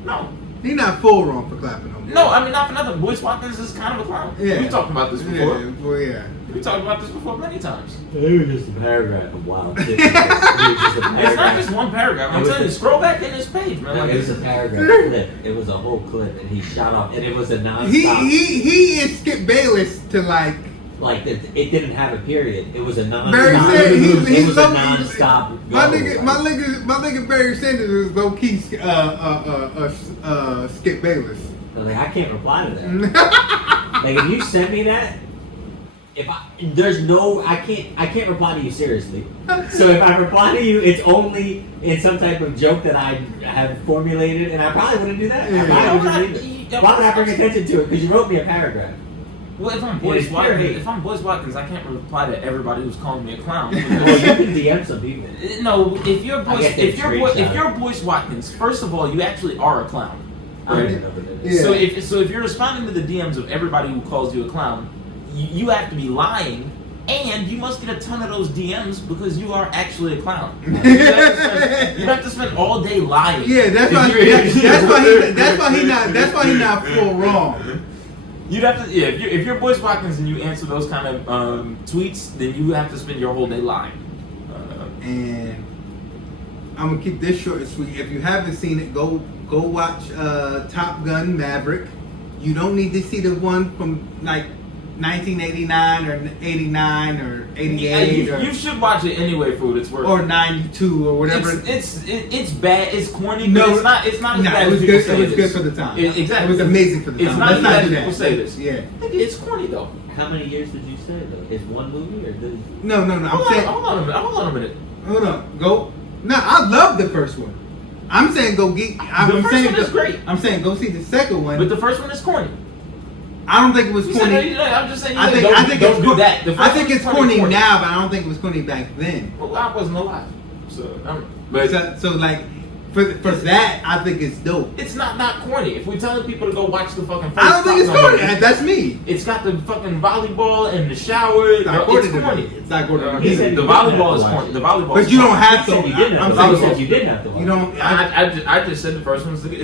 No. He's not full wrong for clapping on Boyce. No, I mean not for nothing. Boyce Watkins is kind of a clown. Yeah. We've talked about this before. Yeah. We've talked about this before many times. It was just a paragraph of wild shit. It's not just one paragraph. I'm telling you, scroll back in this page, man. Like, it was a paragraph clip. It was a whole clip, and he shot off, and it was a non-stop. He is Skip Bayless to like it didn't have a period. It was a non-stop. Barry Sanders. It was a non-stop. My nigga Barry Sanders is low key Skip Bayless. I was like, I can't reply to that. Like if you sent me that, I can't reply to you seriously. So if I reply to you, it's only in some type of joke that I have formulated, and I probably wouldn't do that. Why would I bring attention to it? Because you wrote me a paragraph. Well, if I'm Boyce Watkins, I can't reply to everybody who's calling me a clown. Well, you can DM some people. No, if you're Boyce Watkins, first of all, you actually are a clown. Right? Yeah. So if you're responding to the DMs of everybody who calls you a clown, you have to be lying, and you must get a ton of those DMs because you are actually a clown. You have to spend all day lying. Yeah, that's why he not full wrong. You'd have to, if you're Boyce Watkins and you answer those kind of tweets, then you have to spend your whole day lying. And I'm gonna keep this short and sweet. If you haven't seen it, go watch Top Gun Maverick. You don't need to see the one from like 1989 or 89 or 88. You should watch it anyway for what it's worth. Or 92 or whatever. It's bad. It's corny. But it's not as bad as people say it was good for the time. Exactly. It was amazing for the time. It's not as bad as people that. say this. Yeah. It's corny though. How many years did you say though? Is one movie or did? No. Hold on a minute. Hold on. Go. No, I love the first one. I'm saying go geek. The first one is great. I'm saying go see the second one. But the first one is corny. I don't think it was corny. I'm just saying. I think don't do that. I think it's corny now, but I don't think it was corny back then. Well, I wasn't alive, so. So like, for that, I think it's dope. It's not corny. If we're telling people to go watch the fucking. I don't think it's corny. That's me. It's got the fucking volleyball and the shower. It's corny. It's not corny. He said the volleyball is corny. The volleyball. But you don't have to. You didn't have to. You didn't have to. You don't. I just said the first one is good.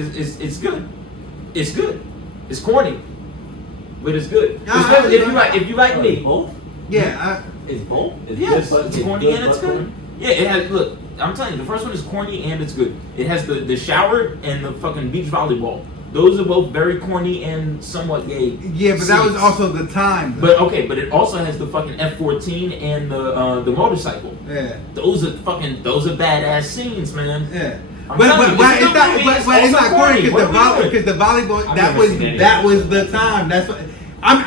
It's good. It's corny. But it's good. If you like me, both. Yeah, it's both. Yes, it's corny and it's good. Yeah, it has. Look, I'm telling you, the first one is corny and it's good. It has the shower and the fucking beach volleyball. Those are both very corny and somewhat gay. Yeah, but that was also the time. But it also has the fucking F-14 and the motorcycle. Yeah, those are badass scenes, man. Yeah. But it's not corny because the volleyball that was the time. That's what I'm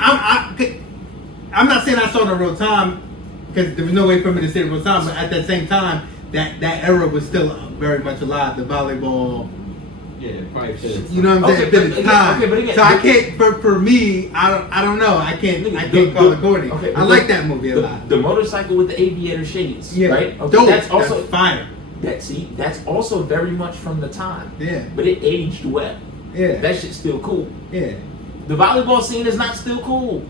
not saying I saw it in real time because there was no way for me to say it in real time. But at that same time, that era was still very much alive. The volleyball. Yeah, probably should. You know what I'm saying? At the time. So I can't. For me, I don't know. I can't call it corny. Okay, I like that movie a lot. The motorcycle with the aviator shades. Yeah. Right. Okay, dope. That's also fire. That's also very much from the time. Yeah. But it aged well. Yeah. That shit's still cool. Yeah. The volleyball scene is not still cool.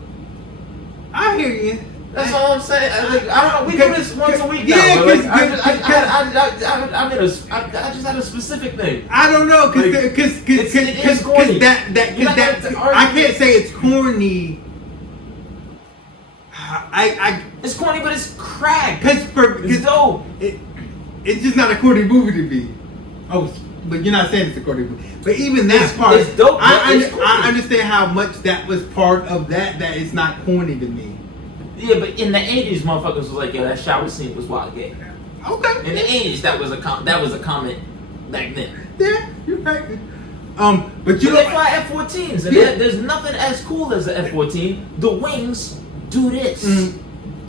I hear you. That's all I'm saying. I don't know. We do this once a week now. Yeah, I just had a specific thing. I don't know because I can't say it's corny. It's corny, but it's cracked. It's dope. It's just not a corny movie to me. Oh, but you're not saying it's a corny movie. But even that part, it's dope. I understand how much that was part of that it's not corny to me. Yeah, but in the 80s, motherfuckers was like, yo, that shower scene was wild gay. Okay. In the 80s, that was a comment back then. Yeah, you're right. But they fly F-14s, and there's nothing as cool as the F-14. The wings do this.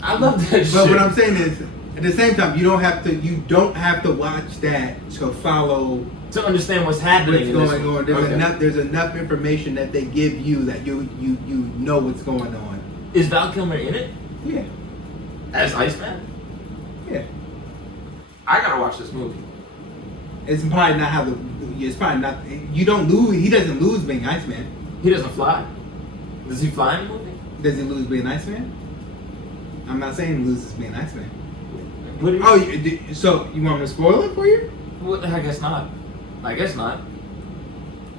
I love that shit. But what I'm saying is, at the same time, you don't have to watch that to follow to understand what's happening. What's going on? There's enough information that they give you that you know what's going on. Is Val Kilmer in it? Yeah. As Iceman? Yeah. I gotta watch this movie. It's probably not how it's probably not. You don't lose. He doesn't lose being Iceman. He doesn't fly. Does he fly in the movie? Does he lose being Iceman? I'm not saying he loses being Iceman. What do you So you want me to spoil it for you? Well, I guess not. I guess not.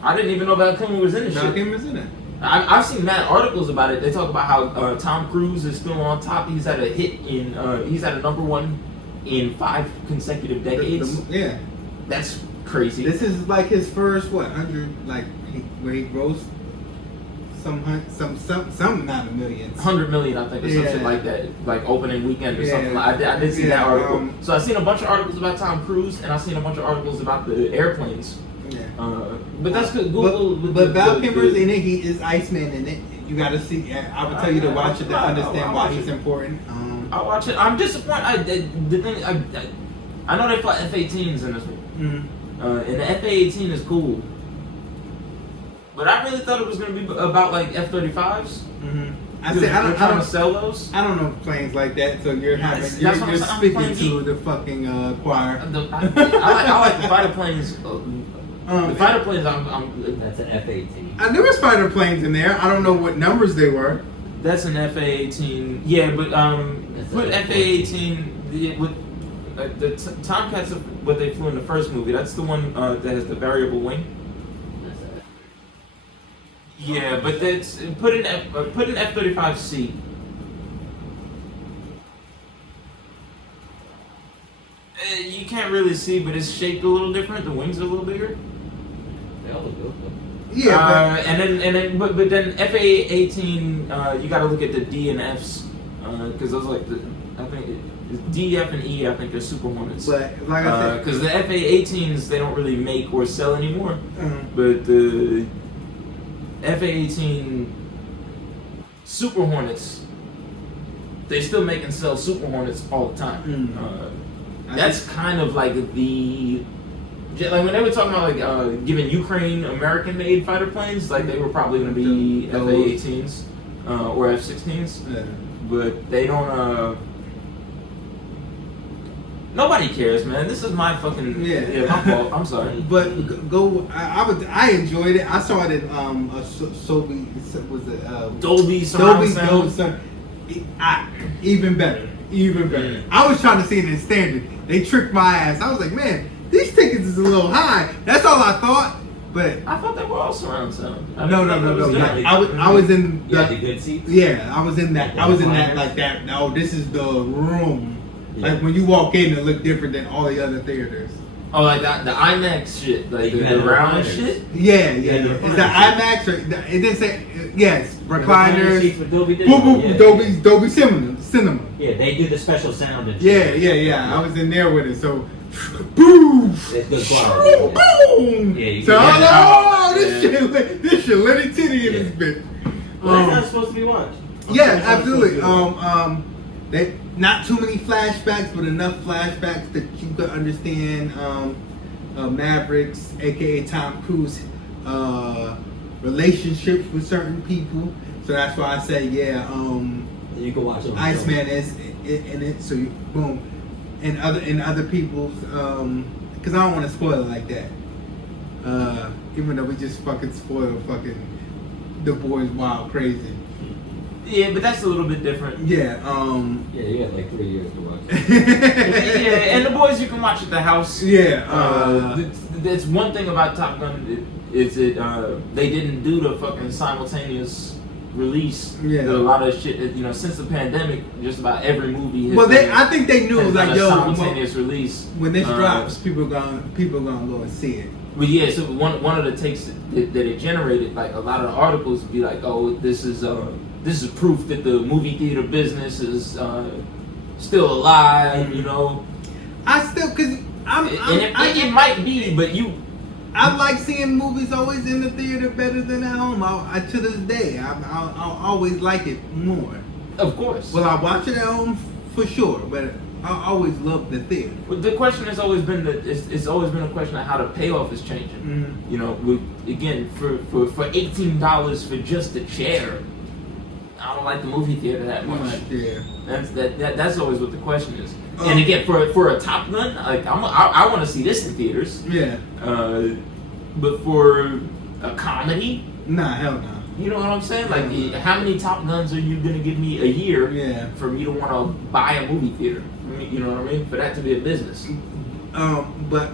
I didn't even know Val Kilmer was in this Val shit. Kilmer's in it. I've seen mad articles about it. They talk about how Tom Cruise is still on top. He's had a hit in. He's had a #1 in 5 consecutive decades. Yeah. That's crazy. This is like his first 100, like where he grossed some amount of millions. 100 million, I think, or something like that, like opening weekend or something. I did see that article. So I seen a bunch of articles about Tom Cruise, and I seen a bunch of articles about the airplanes. Yeah. But that's good. Google. But Val Kilmer's in it. He is Iceman in it. You got to see. I would tell you to watch it to understand why he's important. I'll watch it. I'm disappointed. The thing, I know they fly F-18s in this one, and the F-18 is cool. But I really thought it was going to be about like F-35s. I said I don't trying to sell those. I don't know planes like that, so you're speaking to the fucking choir. I like the fighter planes. The fighter planes, That's an F-18. There was fighter planes in there. I don't know what numbers they were. That's an FA-18. Yeah, but put FA-18 with the Tomcats of what they flew in the first movie. That's the one that has the variable wing. Yeah, but that's put an F-35C. You can't really see, but it's shaped a little different. The wings are a little bigger. They all look good. Yeah, but then FA-18, you got to look at the D and Fs because those I think D, F, and E. I think they're Super Hornets. But like I said, because the FA-18s they don't really make or sell anymore, but the FA-18 Super Hornets they still make and sell Super Hornets all the time. That's kind of like when they were talking about like giving Ukraine American-made fighter planes, like they were probably going to be FA-18s or F-16s, but they don't. Nobody cares, man. This is my fucking my fault. I'm sorry, but I enjoyed it. I saw it in Dolby surround sound. Even better. I was trying to see it in standard. They tricked my ass. I was like, man, these tickets is a little high. That's all I thought. But I thought they were all surround sound. No. I was in the good seats. Yeah, I was in that. I was in that like that. No, this is the room. Yeah. Like when you walk in, it looked different than all the other theaters. Oh, like the IMAX shit, like the round shit. Yeah. It's the IMAX. Or it didn't say yes. Recliners. Dolby Cinema. Yeah, they do the special sound. And yeah. I was in there with it, so. Boom! It's good quality. Boom! Yeah, so this shit lit it titty in this bitch. Well, that's not supposed to be watched. Yeah, absolutely. They not too many flashbacks, but enough flashbacks that you could understand Mavericks, aka Tom Cruise, relationships with certain people. So that's why I say you can watch it. Iceman is in it. So you boom. And other people's, because I don't want to spoil it like that. Even though we just fucking spoiled The Boys Wild Crazy. Yeah, but that's a little bit different. Yeah. You got like 3 years to watch. And The Boys you can watch at the house. Yeah. That's one thing about Top Gun is they didn't do the fucking simultaneous release. Yeah. A lot of shit. Since the pandemic, just about every movie. I think they knew like simultaneous release. When this drops, people gonna go and see it. But yeah, so one of the takes that it generated, like a lot of the articles would be like, oh, this is proof that the movie theater business is still alive. I still it might be, but I like seeing movies always in the theater better than at home. To this day, I'll always like it more. Of course. Well, I watch it at home for sure, but I always love the theater. But the question has always been it's always been a question of how the payoff is changing. Again, for $18 for just a chair, I don't like the movie theater that much. Yeah. That's always what the question is. And again, for a Top Gun, like I want to see this in theaters. Yeah. But for a comedy, Nah, hell no. you know what I'm saying? Like, how many Top Guns are you gonna give me a year Yeah. for me to want to buy a movie theater? You know what I mean? For that to be a business. But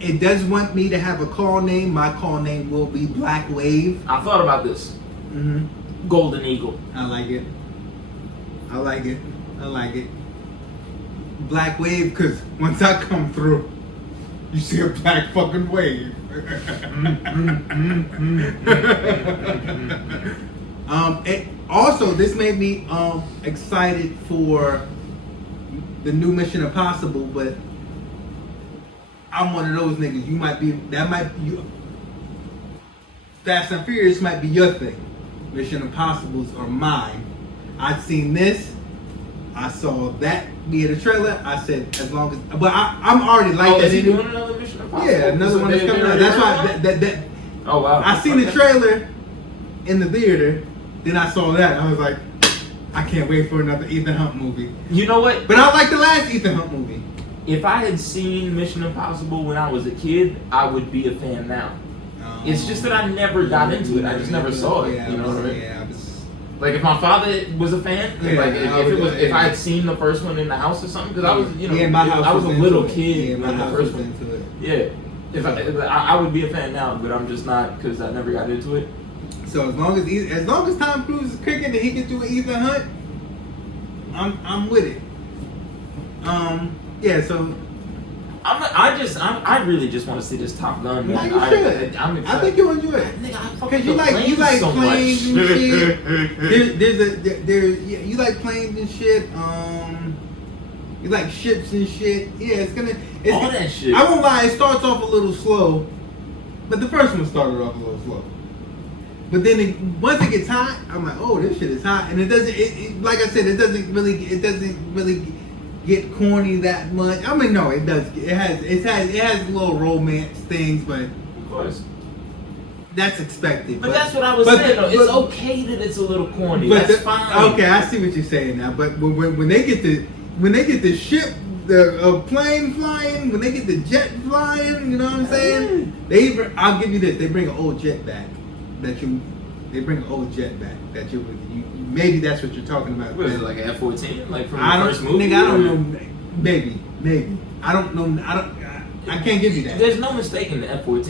it does want me to have a call name. My call name will be Black Wave. I thought about this. Mm-hmm. Golden Eagle. I like it. I like it. I like it. Black Wave, because once I come through, you see a black fucking wave. Also, this made me excited for the new Mission Impossible, but I'm one of those niggas. Fast and Furious might be your thing. Mission Impossibles are mine. I've seen this. I saw that be in the trailer. I said, as long as, but I'm already like that. Is he doing another Mission Impossible? Yeah, another one that's coming out. That's why that. Oh wow! I seen the trailer in the theater. Then I saw that. I was like, I can't wait for another Ethan Hunt movie. You know what? But I like the last Ethan Hunt movie. If I had seen Mission Impossible when I was a kid, I would be a fan now. It's just that I never got into it. I just never saw it. Yeah, you know what I mean? Yeah, like if my father was a fan, if I had seen the first one in the house or something, because I was, I was a little kid when the first one. Yeah, if I would be a fan now, but I'm just not because I never got into it. So as long as Tom Cruise is cooking and he can do an Ethan Hunt, I'm with it. Yeah. So I really just want to see this Top Gun. No, Man. you should. I'm excited. I think you'll enjoy it. Because you like so planes much. and shit. You like planes and shit. You like ships and shit. Yeah, it's all that shit. I won't lie, it starts off a little slow, but the first one started off a little slow. But then once it gets hot, I'm like, oh, this shit is hot, and it doesn't. Like I said, it doesn't really get corny that much. I mean, no, it does. It has little romance things, but of course, that's expected. But that's what I was saying. Though. It's okay that it's a little corny. That's fine. Okay, I see what you're saying now. But when they get the ship, the plane flying, when they get the jet flying, you know what I'm saying? I'll give you this. They bring an old jet back. They bring an old jet back that you maybe that's what you're talking about. What is it, like an F-14, like from the first movie? Nigga, I don't know. Maybe. I don't know. I can't give you that. There's no mistake in the F-14.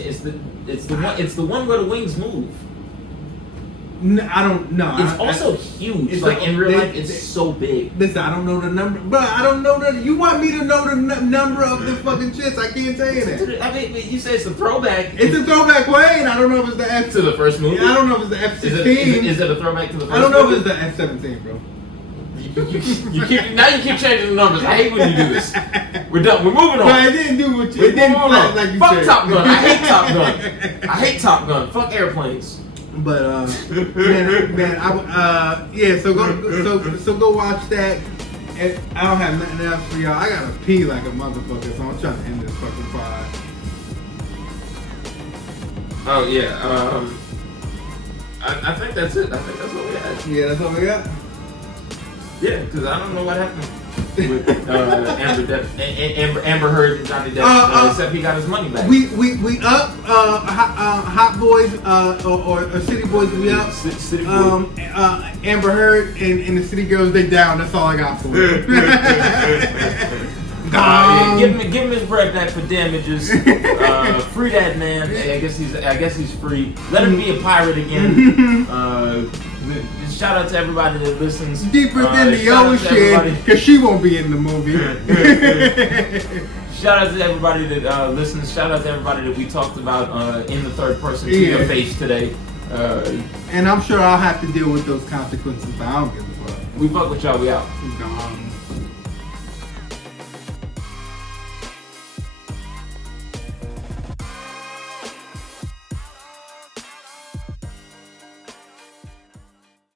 It's the one where the wings move. No, I don't know. It's also huge. It's like in real life, it's so big. Listen, I don't know the number, bro. I don't know the. You want me to know the number of the fucking shits? I can't tell you that. I mean, you say it's a throwback. It's a throwback plane. I don't know if it's the F to the first movie. I don't know if it's the F-16. Is it a throwback to the first? I don't know movie? if it's the F-17, bro. You keep changing the numbers. I hate when you do this. We're done. We're moving on. But it didn't do what you. It didn't fly like you Fuck said. Top Gun. I hate Top Gun. I hate Top Gun. Fuck airplanes. But yeah. So go watch that. And I don't have nothing else for y'all. I gotta pee like a motherfucker, so I'm trying to end this fucking pod. Oh yeah. I think that's it. I think that's what we had. Yeah, that's all we got. Yeah, because I don't know what happened with Amber Heard and Johnny Depp, except he got his money back. We up, Hot Boys or City Boys. We up. City Boys. Amber Heard and the City Girls, they down. That's all I got for you. Give him his bread back for damages. Free that man. I guess he's free. Let him be a pirate again. Shout out to everybody that listens. Deeper than the ocean, because she won't be in the movie. Shout out to everybody that listens. Shout out to everybody that we talked about in the third person to your face today. And I'm sure I'll have to deal with those consequences, but I don't give a fuck. We fuck with y'all. We out. Gone.